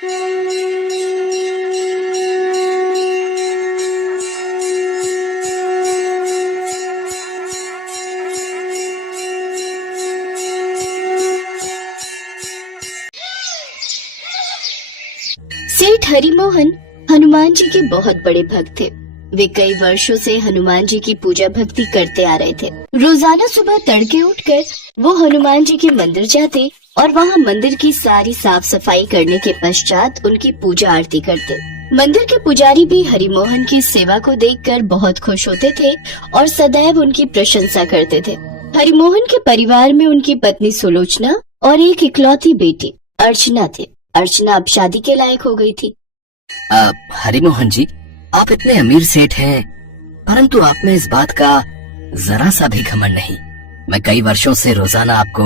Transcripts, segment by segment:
सेठ हरिमोहन हनुमान जी के बहुत बड़े भक्त थे। वे कई वर्षों से हनुमान जी की पूजा भक्ति करते आ रहे थे। रोजाना सुबह तड़के उठकर वो हनुमान जी के मंदिर जाते और वहाँ मंदिर की सारी साफ सफाई करने के पश्चात उनकी पूजा आरती करते। मंदिर के पुजारी भी हरिमोहन की सेवा को देखकर बहुत खुश होते थे और सदैव उनकी प्रशंसा करते थे। हरिमोहन के परिवार में उनकी पत्नी सुलोचना और एक इकलौती बेटी अर्चना थे। अर्चना अब शादी के लायक हो गई थी। हरिमोहन जी, आप इतने अमीर सेठ हैं, परंतु आप में इस बात का जरा सा भी घमंड नहीं। मैं कई वर्षों से रोजाना आपको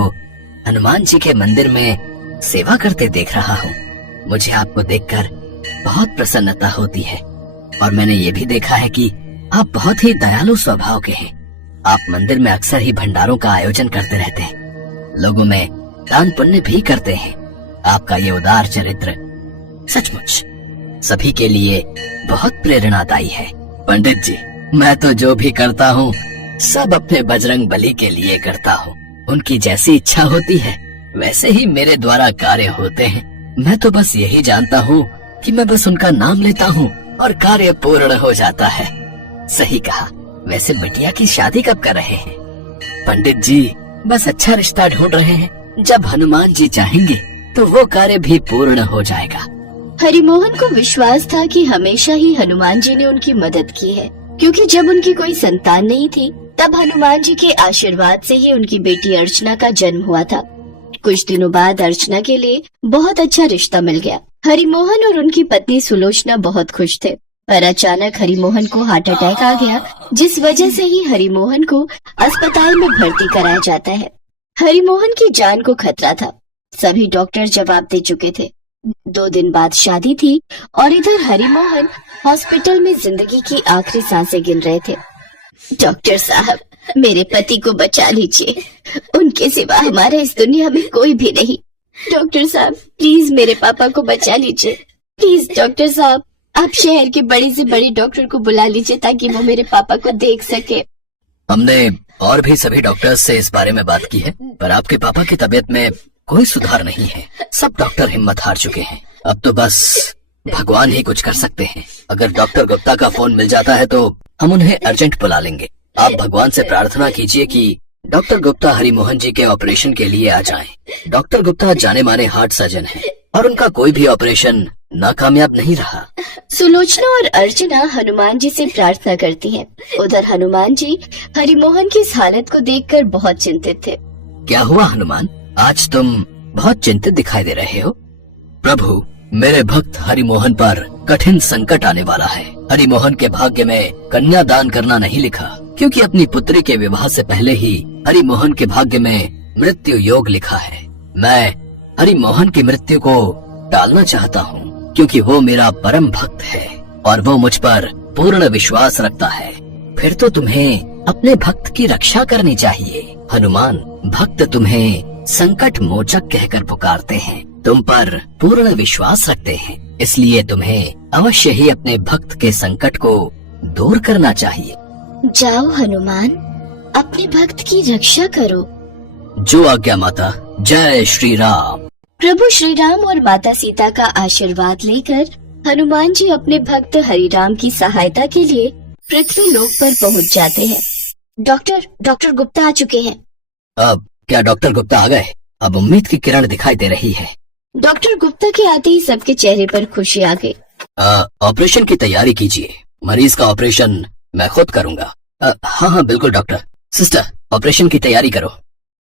हनुमान जी के मंदिर में सेवा करते देख रहा हूँ। मुझे आपको देखकर बहुत प्रसन्नता होती है और मैंने ये भी देखा है कि आप बहुत ही दयालु स्वभाव के हैं। आप मंदिर में अक्सर ही भंडारों का आयोजन करते रहते हैं, लोगों में दान पुण्य भी करते हैं। आपका ये उदार चरित्र सचमुच सभी के लिए बहुत प्रेरणादायी है। पंडित जी, मैं तो जो भी करता हूँ सब अपने बजरंग बली के लिए करता हूँ। उनकी जैसी इच्छा होती है वैसे ही मेरे द्वारा कार्य होते हैं। मैं तो बस यही जानता हूँ कि मैं बस उनका नाम लेता हूँ और कार्य पूर्ण हो जाता है। सही कहा। वैसे बिटिया की शादी कब कर रहे हैं? पंडित जी, बस अच्छा रिश्ता ढूंढ रहे हैं। जब हनुमान जी चाहेंगे तो वो कार्य भी पूर्ण हो जाएगा। हरिमोहन को विश्वास था कि हमेशा ही हनुमान जी ने उनकी मदद की है, क्योंकि जब उनकी कोई संतान नहीं थी तब हनुमान जी के आशीर्वाद से ही उनकी बेटी अर्चना का जन्म हुआ था। कुछ दिनों बाद अर्चना के लिए बहुत अच्छा रिश्ता मिल गया। हरिमोहन और उनकी पत्नी सुलोचना बहुत खुश थे, पर अचानक हरिमोहन को हार्ट अटैक आ गया, जिस वजह से ही हरिमोहन को अस्पताल में भर्ती कराया जाता है। हरिमोहन की जान को खतरा था। सभी डॉक्टर जवाब दे चुके थे। 2 दिन बाद शादी थी और इधर हरिमोहन हॉस्पिटल में जिंदगी की आखिरी सांसें गिन रहे थे। डॉक्टर साहब, मेरे पति को बचा लीजिए, उनके सिवा हमारे इस दुनिया में कोई भी नहीं। डॉक्टर साहब, प्लीज मेरे पापा को बचा लीजिए। प्लीज डॉक्टर साहब, आप शहर के बड़े से बड़े डॉक्टर को बुला लीजिए ताकि वो मेरे पापा को देख सके। हमने और भी सभी डॉक्टर्स से इस बारे में बात की है, पर आपके पापा की तबीयत में कोई सुधार नहीं है। सब डॉक्टर हिम्मत हार चुके हैं। अब तो बस भगवान ही कुछ कर सकते हैं। अगर डॉक्टर गुप्ता का फोन मिल जाता है तो हम उन्हें अर्जेंट बुला लेंगे। आप भगवान से प्रार्थना कीजिए कि डॉक्टर गुप्ता हरिमोहन जी के ऑपरेशन के लिए आ जाएं। डॉक्टर गुप्ता जाने माने हार्ट सर्जन हैं और उनका कोई भी ऑपरेशन नाकामयाब नहीं रहा। सुलोचना और अर्चना हनुमान जी से प्रार्थना करती हैं। उधर हनुमान जी हरिमोहन की इस हालत को देखकर बहुत चिंतित थे। क्या हुआ हनुमान? आज तुम बहुत चिंतित दिखाई दे रहे हो। प्रभु, मेरे भक्त हरिमोहन पर कठिन संकट आने वाला है। हरिमोहन के भाग्य में कन्या दान करना नहीं लिखा, क्योंकि अपनी पुत्री के विवाह से पहले ही हरिमोहन के भाग्य में मृत्यु योग लिखा है। मैं हरिमोहन की मृत्यु को टालना चाहता हूँ, क्योंकि वो मेरा परम भक्त है और वो मुझ पर पूर्ण विश्वास रखता है। फिर तो तुम्हें अपने भक्त की रक्षा करनी चाहिए। हनुमान, भक्त तुम्हें संकट मोचक कहकर पुकारते हैं, तुम पर पूर्ण विश्वास रखते हैं, इसलिए तुम्हें अवश्य ही अपने भक्त के संकट को दूर करना चाहिए। जाओ हनुमान, अपने भक्त की रक्षा करो। जो आज्ञा माता। जय श्री राम। प्रभु श्री राम और माता सीता का आशीर्वाद लेकर हनुमान जी अपने भक्त हरिराम की सहायता के लिए पृथ्वी लोक पर पहुंच जाते हैं। डॉक्टर गुप्ता आ चुके हैं। अब क्या डॉक्टर गुप्ता आ गए? अब उम्मीद की किरण दिखाई दे रही है। डॉक्टर गुप्ता के आते ही सबके चेहरे पर खुशी आ गई। ऑपरेशन की तैयारी कीजिए। मरीज का ऑपरेशन मैं खुद करूंगा। हाँ बिल्कुल डॉक्टर। सिस्टर, ऑपरेशन की तैयारी करो।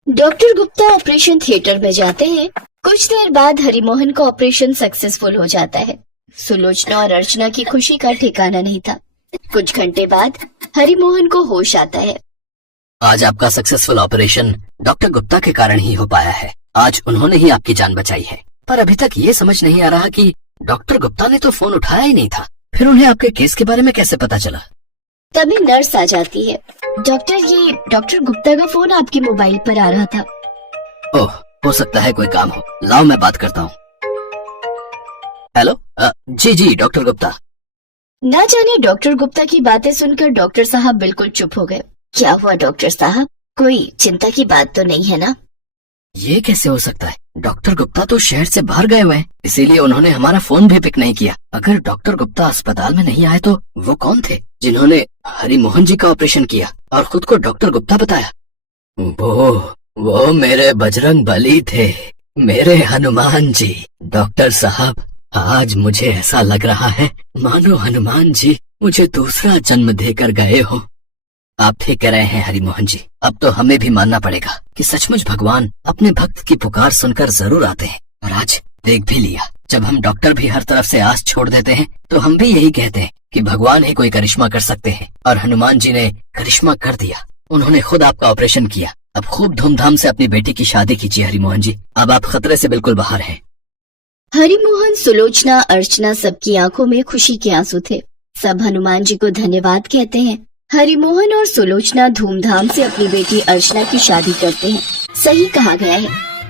डॉक्टर गुप्ता ऑपरेशन थिएटर में जाते हैं। कुछ देर बाद हरिमोहन का ऑपरेशन सक्सेसफुल हो जाता है। सुलोचना और अर्चना की खुशी का ठिकाना नहीं था। कुछ घंटे बाद हरिमोहन को होश आता है। आज आपका सक्सेसफुल ऑपरेशन डॉक्टर गुप्ता के कारण ही हो पाया है। आज उन्होंने ही आपकी जान बचाई है। पर अभी तक ये समझ नहीं आ रहा कि डॉक्टर गुप्ता ने तो फोन उठाया ही नहीं था, फिर उन्हें आपके केस के बारे में कैसे पता चला? तभी नर्स आ जाती है। डॉक्टर, ये डॉक्टर गुप्ता का फोन आपके मोबाइल पर आ रहा था। ओह, हो सकता है कोई काम हो। लाओ मैं बात करता हूँ। हेलो, जी जी डॉक्टर गुप्ता। न जाने डॉक्टर गुप्ता की बातें सुनकर डॉक्टर साहब बिल्कुल चुप हो गए। क्या हुआ डॉक्टर साहब, कोई चिंता की बात तो नहीं है ना? ये कैसे हो सकता है? डॉक्टर गुप्ता तो शहर से बाहर गए हुए हैं, इसीलिए उन्होंने हमारा फोन भी पिक नहीं किया। अगर डॉक्टर गुप्ता अस्पताल में नहीं आए तो वो कौन थे जिन्होंने हरि मोहन जी का ऑपरेशन किया और खुद को डॉक्टर गुप्ता बताया? वो मेरे बजरंग बली थे, मेरे हनुमान जी। डॉक्टर साहब, आज मुझे ऐसा लग रहा है मानो हनुमान जी मुझे दूसरा जन्म देकर गए हो। आप ठीक कह रहे हैं हरि मोहन जी। अब तो हमें भी मानना पड़ेगा कि सचमुच भगवान अपने भक्त की पुकार सुनकर जरूर आते हैं। और आज देख भी लिया, जब हम डॉक्टर भी हर तरफ से आस छोड़ देते हैं तो हम भी यही कहते हैं कि भगवान ही कोई करिश्मा कर सकते हैं। और हनुमान जी ने करिश्मा कर दिया, उन्होंने खुद आपका ऑपरेशन किया। अब खूब धूमधाम से अपनी बेटी की शादी कीजिए हरि मोहन जी, अब आप खतरे से बिल्कुल बाहर हैं। हरि मोहन, सुलोचना, अर्चना सबकी आंखों में खुशी के आंसू थे। सब हनुमान जी को धन्यवाद कहते हैं। हरि मोहन और सुलोचना धूमधाम से अपनी बेटी अर्चना की शादी करते हैं। सही कहा गया है,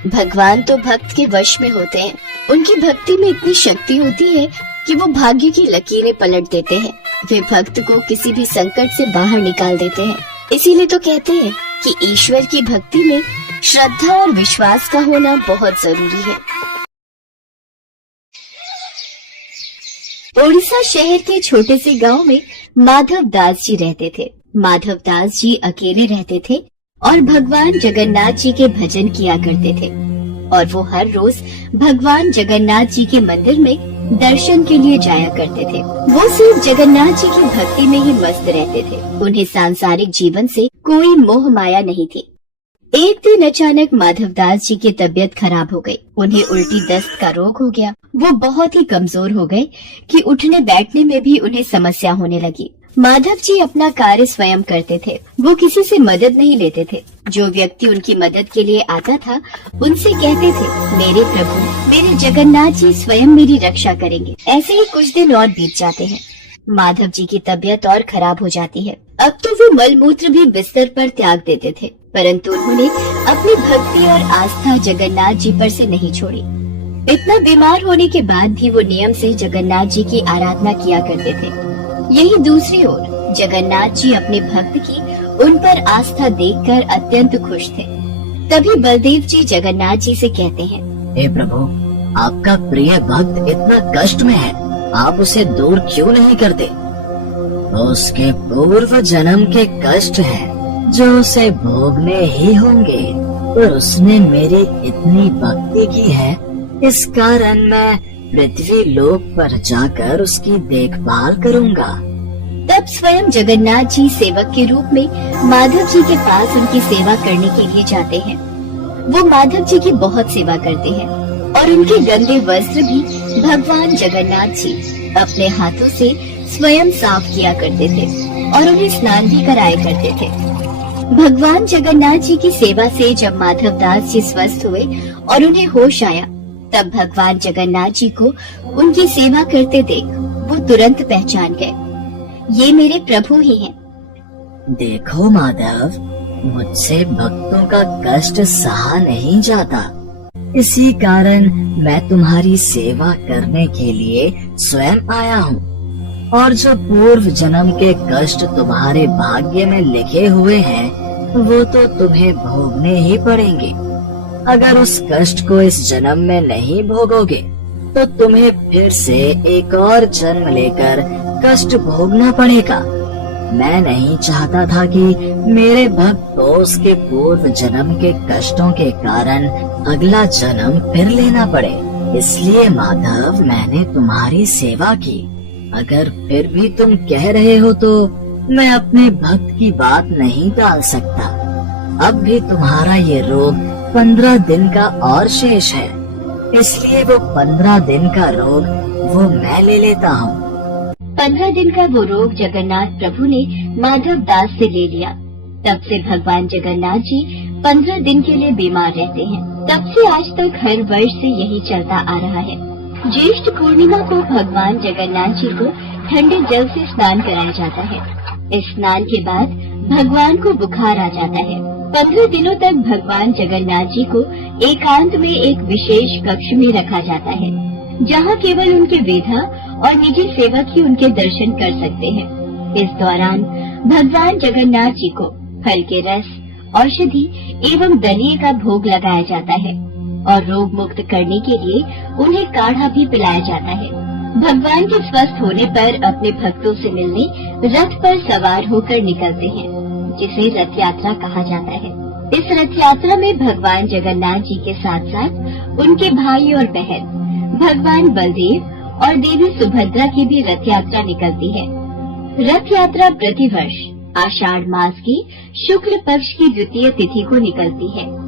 भगवान तो भक्त के वश में होते हैं। उनकी भक्ति में इतनी शक्ति होती है कि वो भाग्य की लकीरें पलट देते हैं। वे भक्त को किसी भी संकट से बाहर निकाल देते हैं। इसीलिए तो कहते हैं कि ईश्वर की भक्ति में श्रद्धा और विश्वास का होना बहुत जरूरी है। ओडिशा शहर के छोटे से गांव में माधव दास जी रहते थे। माधव दास जी अकेले रहते थे और भगवान जगन्नाथ जी के भजन किया करते थे। और वो हर रोज भगवान जगन्नाथ जी के मंदिर में दर्शन के लिए जाया करते थे। वो सिर्फ जगन्नाथ जी की भक्ति में ही मस्त रहते थे। उन्हें सांसारिक जीवन से कोई मोह माया नहीं थी। एक दिन अचानक माधवदास जी की तबीयत खराब हो गई। उन्हें उल्टी दस्त का रोग हो गया। वो बहुत ही कमजोर हो गए कि उठने बैठने में भी उन्हें समस्या होने लगी। माधव जी अपना कार्य स्वयं करते थे। वो किसी से मदद नहीं लेते थे। जो व्यक्ति उनकी मदद के लिए आता था उनसे कहते थे, मेरे प्रभु, मेरे जगन्नाथ जी स्वयं मेरी रक्षा करेंगे। ऐसे ही कुछ दिन और बीत जाते हैं। माधव जी की तबीयत और खराब हो जाती है। अब तो वो मलमूत्र भी बिस्तर पर त्याग देते थे, परंतु उन्होंने अपनी भक्ति और आस्था जगन्नाथ जी पर से नहीं छोड़ी। इतना बीमार होने के बाद भी वो नियम से जगन्नाथ जी की आराधना किया करते थे। यही दूसरी ओर जगन्नाथ जी अपने भक्त की उन पर आस्था देखकर अत्यंत खुश थे। तभी बलदेव जी जगन्नाथ जी से कहते हैं, हे प्रभु, आपका प्रिय भक्त इतना कष्ट में है, आप उसे दूर क्यों नहीं करते? उसके पूर्व जन्म के कष्ट हैं जो उसे भोगने ही होंगे, पर उसने मेरी इतनी भक्ति की है, इस कारण मैं पृथ्वी लोक पर जाकर उसकी देखभाल करूंगा। तब स्वयं जगन्नाथ जी सेवक के रूप में माधव जी के पास उनकी सेवा करने के लिए जाते हैं। वो माधव जी की बहुत सेवा करते हैं और उनके गंदे वस्त्र भी भगवान जगन्नाथ जी अपने हाथों से स्वयं साफ किया करते थे और उन्हें स्नान भी कराया करते थे। भगवान जगन्नाथ जी की सेवा से जब माधव दास जी स्वस्थ हुए और उन्हें होश आया, तब भगवान जगन्नाथ जी को उनकी सेवा करते देख वो तुरंत पहचान गए, ये मेरे प्रभु ही हैं। देखो माधव, मुझसे भक्तों का कष्ट सहा नहीं जाता, इसी कारण मैं तुम्हारी सेवा करने के लिए स्वयं आया हूँ। और जो पूर्व जन्म के कष्ट तुम्हारे भाग्य में लिखे हुए हैं, वो तो तुम्हें भोगने ही पड़ेंगे। अगर उस कष्ट को इस जन्म में नहीं भोगोगे, तो तुम्हें फिर से एक और जन्म लेकर कष्ट भोगना पड़ेगा। मैं नहीं चाहता था कि मेरे भक्त को उसके पूर्व जन्म के कष्टों के कारण अगला जन्म फिर लेना पड़े। इसलिए माधव, मैंने तुम्हारी सेवा की। अगर फिर भी तुम कह रहे हो तो मैं अपने भक्त की बात नहीं टाल सकता। अब भी तुम्हारा ये रोग 15 दिन का और शेष है, इसलिए वो 15 दिन का रोग वो मैं ले लेता हूँ। 15 दिन का वो रोग जगन्नाथ प्रभु ने माधव दास से ले लिया। तब से भगवान जगन्नाथ जी 15 दिन के लिए बीमार रहते हैं। तब से आज तक हर वर्ष से यही चलता आ रहा है। ज्येष्ठ पूर्णिमा को भगवान जगन्नाथ जी को ठंडे जल से स्नान कराया जाता है। इस स्नान के बाद भगवान को बुखार आ जाता है। 15 दिनों तक भगवान जगन्नाथ जी को एकांत में एक विशेष कक्ष में रखा जाता है। जहाँ केवल उनके वेधा और निजी सेवक ही उनके दर्शन कर सकते हैं। इस दौरान भगवान जगन्नाथ जी को फल के रस, औषधि एवं दलिये का भोग लगाया जाता है और रोग मुक्त करने के लिए उन्हें काढ़ा भी पिलाया जाता है। भगवान के स्वस्थ होने पर अपने भक्तों से मिलने रथ पर सवार होकर निकलते हैं, जिसे रथ यात्रा कहा जाता है। इस रथ यात्रा में भगवान जगन्नाथ जी के साथ साथ उनके भाई और बहन भगवान बलदेव और देवी सुभद्रा की भी रथ यात्रा निकलती है। रथ यात्रा प्रतिवर्ष आषाढ़ मास की शुक्ल पक्ष की द्वितीय तिथि को निकलती है।